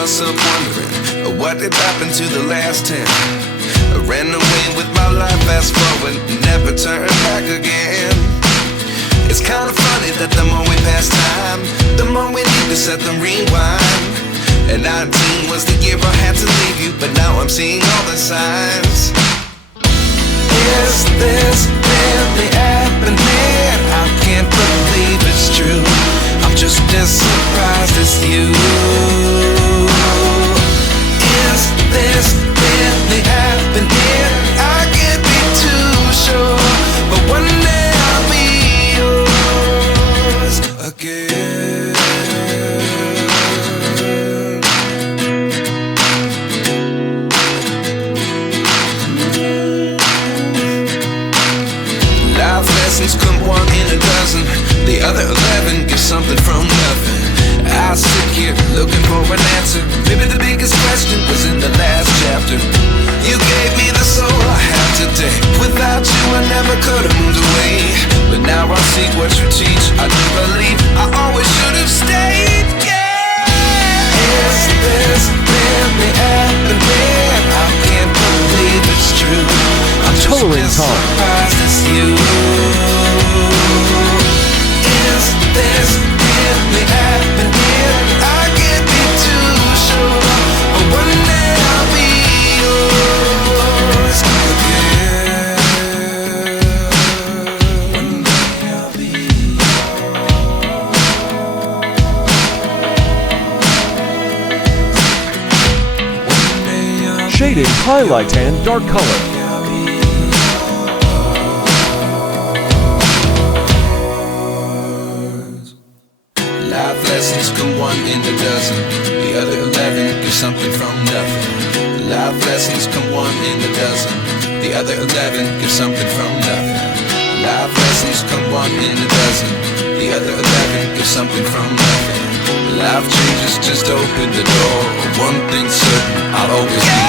myself wondering what did happen to the last 10. I ran away with my life, fast forward, never turn back again. It's kind of funny that the more we pass time, the more we need to set them rewind. And 19 was the year I had to leave you, but now I'm seeing all the signs. Is this really happening? I can't believe it's true. I'm just as surprised as you. Is this really happening? I can't be too sure, but one day I'll be yours again. Life lessons come one in a dozen. The other 11 get something from nothing. I sit here looking for an answer. Maybe the biggest question was in the last chapter. You gave me the soul I have today. Without you I never could have moved away. But now I see what you teach. I do believe I always should have stayed. Yeah. Is this really happening? I can't believe it's true. I'm just as surprised as you. Is this really happening? I can't be too sure, but one day I'll be yours again. One day I'll be yours. Shading, highlight, and dark color. Life lessons come one in a dozen. The other 11 get something from nothing. Life lessons come one in a dozen. The other 11 get something from nothing. Life lessons come one in a dozen. The other 11 get something from nothing. Life changes just open the door. One thing's certain, I'll always be